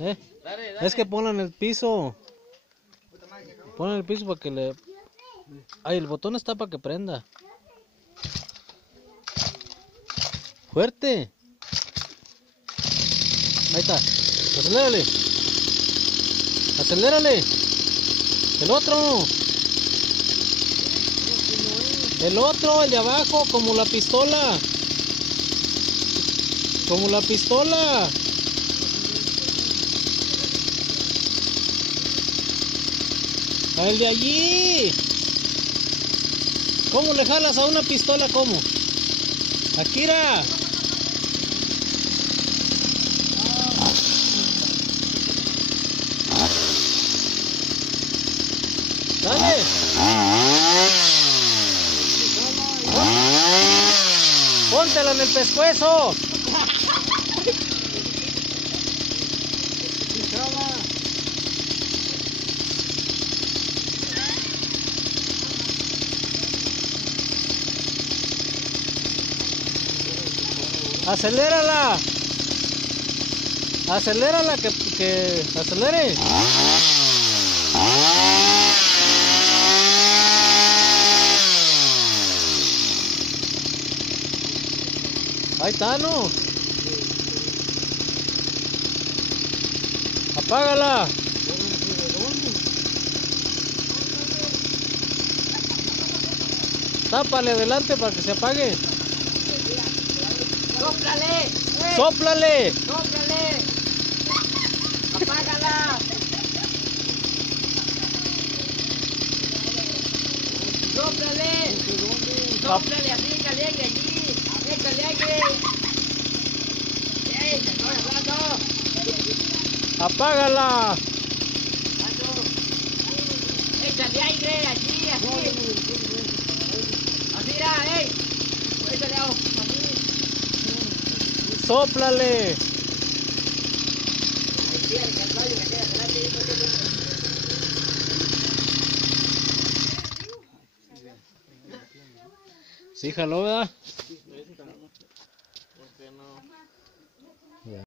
¿Eh? Es que ponla en el piso. Ponla en el piso para que le... Ay, el botón está para que prenda. Fuerte. Ahí está. Acelérale. Acelérale. El otro. El otro, el de abajo, como la pistola. Como la pistola. El de allí. ¿Cómo le jalas a una pistola? ¿Cómo? Akira. Dale. Póntela en el pescuezo. Acelérala. Acelérala, que acelere. Ahí está, ¿no? Apágala. Tápale adelante para que se apague. ¡Sóplale! ¡Sóplale! ¡Sóplale! ¡Apágala! ¡Sóplale! ¡Sóplale así, caliente allí! ¡Échale aire! ¡Ey, te estoy hablando! ¡Apágala! ¡Échale aire allí, así! ¡Así era, ey! ¡Échale agua! ¡Sóplale! Sí, jaló, ¿verdad?